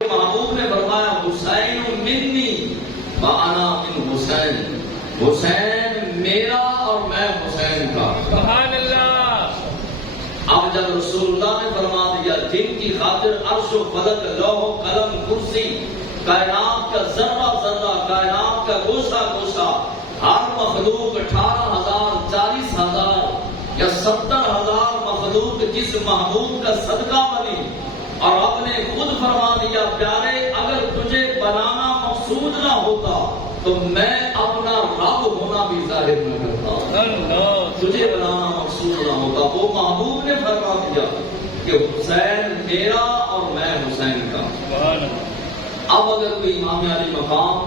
محبوب نے فرمایا حسین منی وانا من حسین، حسین میرا اور میں حسین کا۔ سبحان اللہ۔ اب جب رسول اللہ نے فرما دیا جن کی خاطر عرش و فلک لوح و قلم کرسی کائنات کا ذرہ ذرہ کائنات کا گوشہ گوشہ ہر مخلوق 18,000 40,000 یا 70,000 مخلوق جس محبوب کا صدقہ بنی، اور آپ نے خود فرما دیا پیارے اگر تجھے بنانا مقصود نہ ہوتا تو میں اپنا رب ہونا بھی ظاہر نہ کرتا، تجھے بنانا مقصود نہ ہوتا۔ وہ محبوب نے فرما دیا کہ حسین میرا اور میں حسین کا۔ اب اگر کوئی امام علی مقام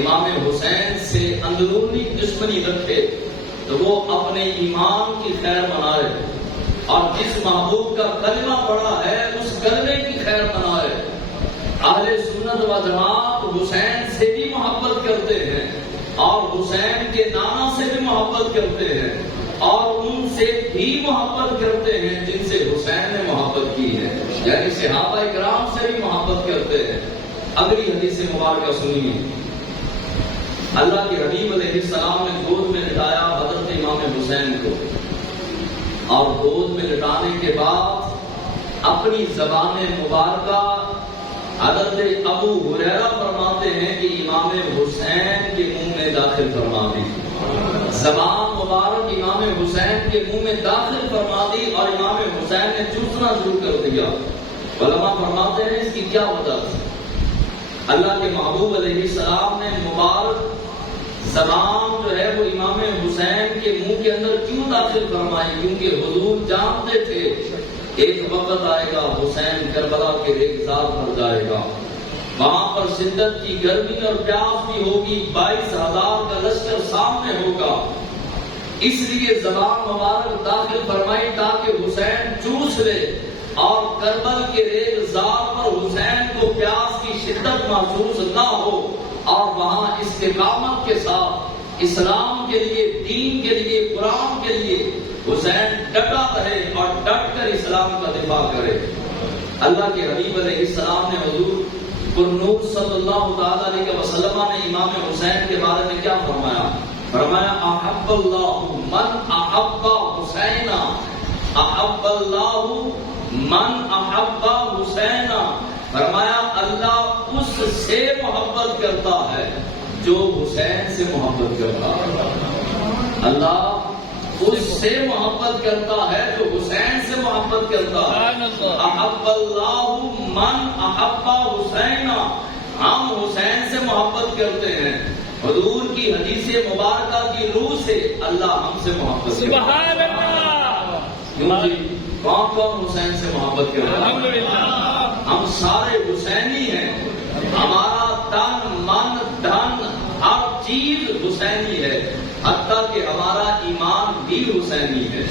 امام حسین سے اندرونی دشمنی رکھے تو وہ اپنے ایمان کی خیر منائے، اور جس محبوب کا کلمہ پڑا ہے اس کلمے کی خیر منائے۔ اہل سنت و جماعت حسین سے بھی محبت کرتے ہیں اور حسین کے نانا سے بھی محبت کرتے ہیں، اور ان سے بھی محبت کرتے ہیں جن سے حسین نے محبت کی ہے، یعنی صحابہ کرام سے بھی محبت کرتے ہیں۔ اگلی حدیث مبارکہ سنیے۔ اللہ کے حبیب علیہ السلام نے گود میں لٹایا حضرت امام حسین کو، اور گود میں لٹانے کے بعد اپنی زبان مبارکہ حضرت ابو ہریرہ فرماتے ہیں کہ امام حسین کے منہ میں داخل فرما دی، زبان مبارک امام حسین کے منہ میں داخل فرما دی، اور امام حسین نے چوسنا شروع کر دیا۔ علماء فرماتے ہیں اس کی کیا وجہ تھی؟ اللہ کے محبوب علیہ السلام نے مبارک زبان جو ہے وہ امام حسین کے منہ کے اندر کیوں داخل فرمائی؟ کیونکہ حضور جانتے تھے ایک وقت آئے گا حسین کربلا کے ریگزار پر جائے گا، وہاں پر شدت کی گرمی اور پیاس بھی ہوگی، 22,000 کا لشکر سامنے ہوگا، اس لیے زبان مبارک داخل فرمائی تاکہ حسین چوس لے، اور کربل کے ریگزار پر حسین کو پیاس کی شدت محسوس نہ ہو، اور وہاں استقامت کے ساتھ اسلام کے لیے، دین کے لیے، قرآن کے لیے حسین ڈٹا رہے اور ڈٹ کر اسلام کا دفاع کرے۔ اللہ کے حبیب علیہ السلام نے حضور پرنور صلی اللہ تعالی علیہ وسلم نے امام حسین کے بارے میں کیا فرمایا؟ فرمایا احب اللہ من احب حسینا، احب اللہ من احب حسینا، فرمایا اللہ اس سے محبت کرتا ہے جو حسین سے محبت کرتا ہے، اللہ اس سے محبت کرتا ہے جو حسین سے محبت کرتا ہے۔ احب اللہ من احب حسینا، ہم حسین سے محبت کرتے ہیں، حضور کی حدیث مبارکہ کی روح سے اللہ ہم سے محبت کرتا ہے۔ سبحان اللہ۔ کیوں جی؟ کون کون حسین سے محبت کرتا ہے؟ ہم سارے حسینی ہیں، ہمارا تن من دھن ہر چیز حسینی ہے، حتیٰ کہ ہمارا ایمان بھی حسینی ہے۔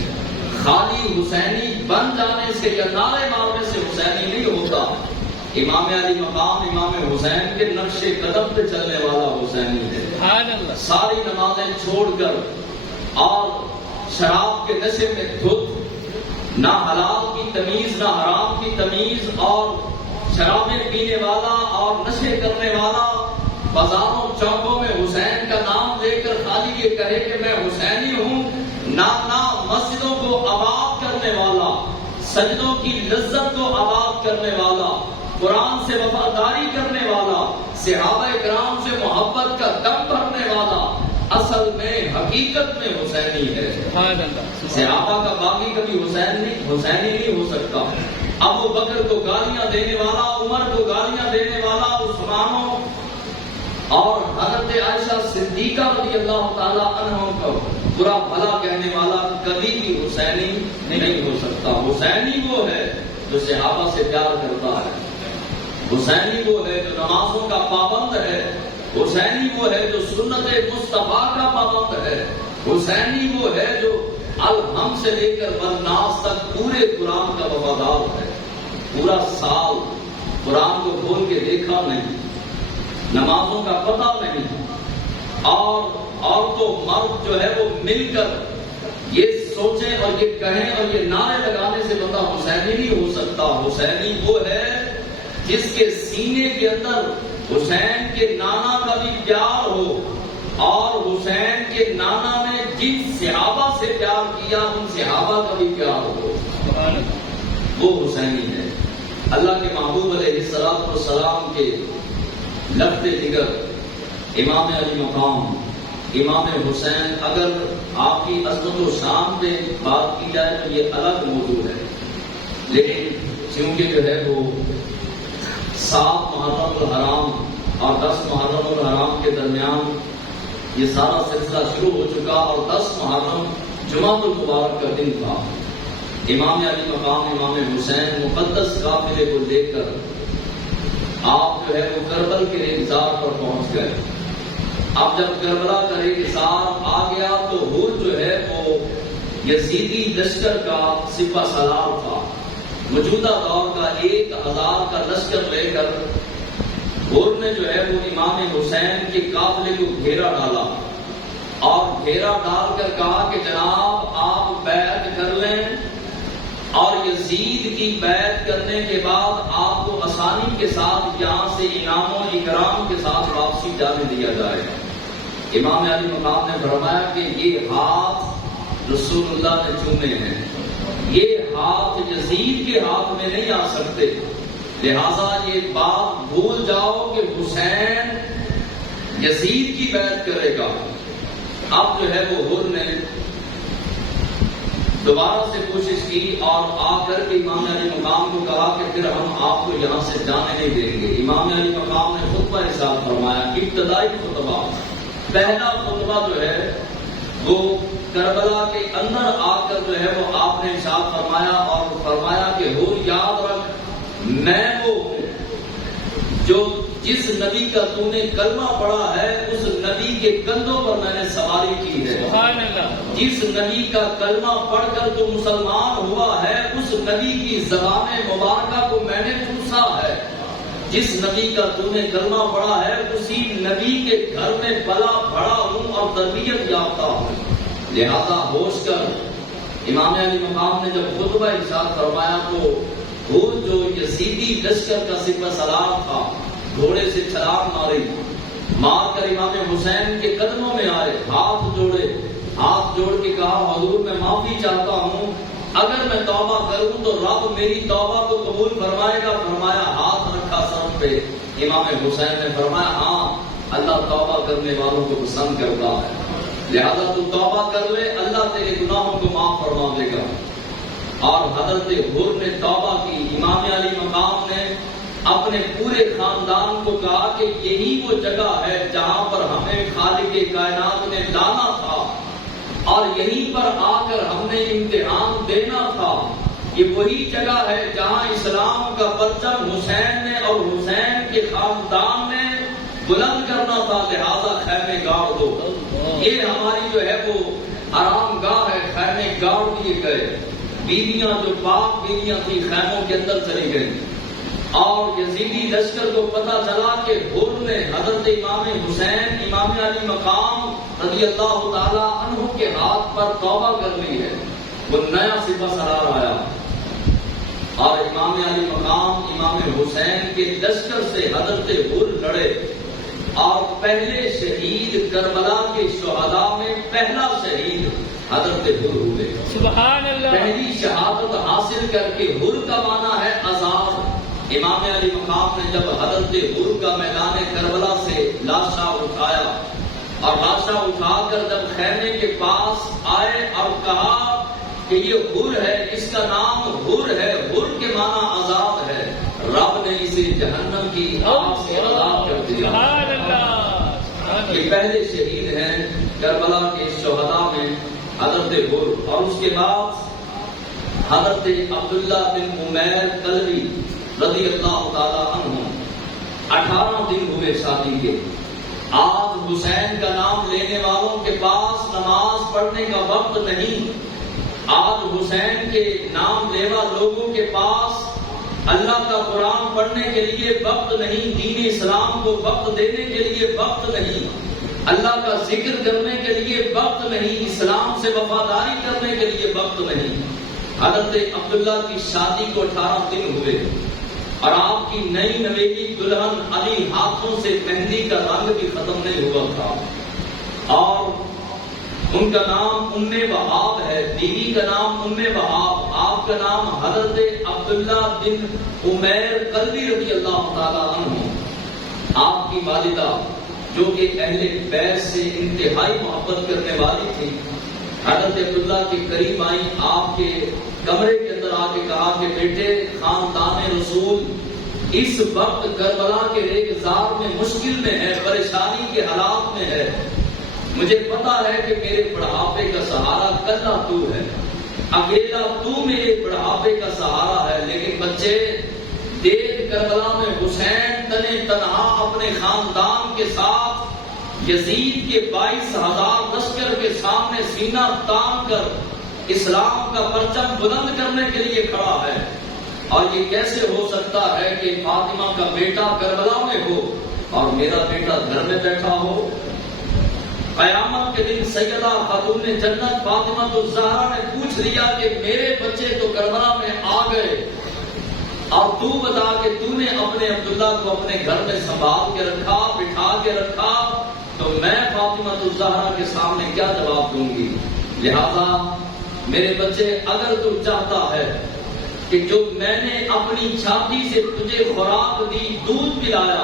خالی حسینی بن جانے سے یا نعرے مارنے سے حسینی نہیں ہوتا۔ امام علی مقام امام حسین کے نقش قدم پہ چلنے والا حسینی ہے۔ ساری نمازیں چھوڑ کر اور شراب کے نشے میں دھت، نہ حلال کی تمیز نہ حرام کی تمیز، اور شرابیں پینے والا اور نشے کرنے والا بازاروں چوکوں میں حسین کا نام لے کر خالی یہ کہے کہ میں حسینی ہوں، نہ مسجدوں کو آباد کرنے والا، سجدوں کی لذت کو آباد کرنے والا، قرآن سے وفاداری کرنے والا، صحابہ کرام سے محبت کا دم بھرنے والا، اصل میں حقیقت میں حسینی ہے۔ صحابہ کا باقی کبھی حسینی نہیں ہو سکتا۔ ابو بکر کو گالیاں دینے والا، عمر کو گالیاں دینے والا، عثمانوں اور حضرت عائشہ صدیقہ رضی اللہ تعالیٰ عنہ کو برا بھلا کہنے والا کبھی بھی حسینی نہیں ہو سکتا۔ حسینی وہ ہے جو صحابہ سے پیار کرتا ہے، حسینی وہ ہے جو نمازوں کا پابند ہے، حسینی وہ ہے جو سنت مصطفیٰ کا پابند ہے، حسینی وہ ہے جو الحم سے لے کر والناس تک پورے قرآن کا وفادار ہے۔ پورا سال قرآن کو کھول کے دیکھا نہیں، نمازوں کا پتہ نہیں، اور عورت و مرد جو ہے وہ مل کر یہ سوچیں اور یہ کہیں اور یہ نعرے لگانے سے بندہ حسینی نہیں ہو سکتا۔ حسینی وہ ہے جس کے سینے کے اندر حسین کے نانا کا بھی پیار ہو، اور حسین کے نانا نے جن صحابہ سے پیار کیا ان صحابہ کا بھی پیار ہو، وہ حسینی ہے۔ اللہ کے محبوب علیہ الصلوۃ والسلام کے لفظ جگر امام علی مقام امام حسین، اگر آپ کی عظمت و شان پہ بات کی جائے تو یہ الگ موضوع ہے، لیکن چونکہ جو ہے وہ 7 محرم الحرام اور 10 محرم الحرام کے درمیان یہ سارا سلسلہ شروع ہو چکا، اور 10 محرم جمعۃ المبارک کا دن تھا۔ امام علی مقام امام حسین مقدس قافلے کو لے کر آپ جو ہے وہ کربل کے انتظار پر پہنچ گئے۔ اب جب کربلا کا انتظار آ گیا تو حر جو ہے وہ یزیدی لشکر کا سپہ سالار تھا، موجودہ دور کا 1000 کا لشکر لے کر حر نے جو ہے وہ امام حسین کے قافلے کو گھیرا ڈالا، اور گھیرا ڈال کر کہا کہ جناب آپ بیعت کر لیں، اور یزید کی بیعت کرنے کے بعد آپ کو آسانی کے ساتھ یہاں سے انعام و اکرام کے ساتھ واپسی جانے دیا جائے گا۔ امام علی مقام نے فرمایا کہ یہ ہاتھ رسول اللہ نے چومے ہیں، یہ ہاتھ یزید کے ہاتھ میں نہیں آ سکتے، لہذا یہ بات بھول جاؤ کہ حسین یزید کی بیعت کرے گا۔ اب جو ہے وہ حر نے دوبارہ سے کوشش کی اور آ کر کے امام علی مقام کو کہا کہ پھر ہم آپ کو یہاں سے جانے نہیں دیں گے۔ امام علی مقام نے خطبہ ارشاد فرمایا، ابتدائی خطبہ، پہلا خطبہ جو ہے وہ کربلا کے اندر آ کر جو ہے وہ آپ نے ارشاد فرمایا، اور فرمایا کہ حر یاد رکھ میں وہ ہوں جو جس نبی کا تو نے کلمہ پڑھا ہے اس نبی کے کندھوں پر میں نے سواری کی ہے، سبحان اللہ، جس نبی کا کلمہ پڑھ کر تو مسلمان ہوا ہے اس نبی کی زبان مبارکہ کو میں نے چوسا ہے، جس نبی کا تو نے کلمہ پڑھا ہے اسی نبی کے گھر میں پلا بڑا ہوں اور تربیت یافتہ ہوں، لہذا ہوش کر۔ امام علی مقام نے جب خطبہ ارشاد فرمایا تو وہ جو یزیدی لشکر کا سپہ سالار تھا گھوڑے سے چھلانگ ماری، مار کر امام حسین کے قدموں میں آئے، ہاتھ جوڑ کے کہا حضور میں معافی چاہتا ہوں، اگر میں توبہ کروں تو رب میری توبہ کو قبول فرمائے گا۔ فرمایا، ہاتھ رکھا سر پہ، امام حسین نے فرمایا ہاں اللہ توبہ کرنے والوں کو پسند کرتا ہے، لہذا تو توبہ کر لے، اللہ تیرے گناہوں کو معاف فرما دے گا۔ اور حضرت حر نے توبہ کی۔ امام علی مقام نے اپنے پورے خاندان کو کہا کہ یہی وہ جگہ ہے جہاں پر ہمیں خالق کائنات نے لانا تھا، اور یہیں پر آ کر ہم نے امتحان دینا تھا، یہ وہی جگہ ہے جہاں اسلام کا پرچم حسین نے اور حسین کے خاندان نے بلند کرنا تھا، لہذا خیمے گاڑ دو۔ یہ ہماری جو ہے وہ آرام گاہ ہے، خیمے گاڑ دیے گئے، بیویاں جو پاک بیویاں تھی خیموں کے اندر چلی گئی، اور یزیدی لشکر کو پتہ چلا کہ حر نے حضرت امام حسین امام علی مقام رضی اللہ تعالی عنہ کے ہاتھ پر توبہ کر لی ہے، وہ نیا سپہ سالار آیا، اور امام علی مقام امام حسین کے لشکر سے حضرت حر لڑے، اور پہلے شہید کربلا کے شہداء میں پہلا شہید حضرت حر ہوئے۔ سبحان اللہ، پہلی شہادت حاصل کر کے، حر کا معنی ہے آزاد۔ امام علی مقام نے جب حضرت حر کا میدان کربلا سے لاشا اٹھایا، اور لاشا اٹھا کر جب خیمے کے پاس آئے اور کہا کہ یہ حر ہے، اس کا نام حر ہے، حر کے معنی آزاد ہے، رب نے اسے جہنم کی آگ سے آزاد کر دیا۔ سبحان اللہ، یہ پہلے شہید ہیں کربلا کے شہداء میں حضرت حر، اور اس کے بعد حضرت عبداللہ بن عمیر کلبی رضی اللہ تعالی عنہ، 18 دن ہوئے شادی کے۔ آج حسین کا نام لینے والوں کے پاس نماز پڑھنے کا وقت نہیں، آج حسین کے نام لیوا لوگوں کے پاس اللہ کا قرآن پڑھنے کے لیے وقت نہیں، دین اسلام کو وقت دینے کے لیے وقت نہیں، اللہ کا ذکر کرنے کے لیے وقت نہیں، اسلام سے وفاداری کرنے کے لیے وقت نہیں۔ حضرت عبداللہ کی شادی کو 18 دن ہوئے، اور آپ کی نئی نویلی دلہن علی ہاتھوں سے مہندی کا رنگ بھی ختم نہیں ہوا تھا، اور ان کا نام ام وہاب ہے، بیوی کا نام ام وہاب، آپ کا نام حضرت عبداللہ بن عمیر قلبی رضی اللہ تعالیٰ عنہ۔ آپ کی والدہ جو کہ اہل بیت سے انتہائی محبت کرنے والی تھی، حضرت عبداللہ کے قریب آئیں، آپ کے کمرے کے اندر آ کے کہا کہ بیٹے، خاندان رسول اس وقت کربلا کے ریگزار میں مشکل میں ہے، پریشانی کے حالات میں ہے، مجھے پتا ہے کہ میرے بڑھاپے کا سہارا کلا تو ہے، اکیلا تو میرے بڑھاپے کا سہارا ہے، لیکن بچے دیکھ کربلا میں حسین تنے تنہا اپنے خاندان کے ساتھ یزید کے 22,000 لشکر کے سامنے سینہ تان کر اسلام کا پرچم بلند کرنے کے لیے کھڑا ہے، اور یہ کیسے ہو سکتا ہے کہ فاطمہ کا بیٹا کربلا میں ہو اور میرا بیٹا گھر میں بیٹھا ہو؟ قیامت کے دن سیدہ خاتون جنت فاطمہ الزہرا نے پوچھ لیا کہ میرے بچے تو کربلا میں آ گئے، اور تو بتا کہ تو نے اپنے عبداللہ کو اپنے گھر میں سنبھال کے رکھا، بٹھا کے رکھا، تو میں فاطمہ الزہرا کے سامنے کیا جواب دوں گی؟ لہذا میرے بچے، اگر تو چاہتا ہے کہ جو میں نے اپنی چھاتی سے تجھے خوراک دی، دودھ پلایا،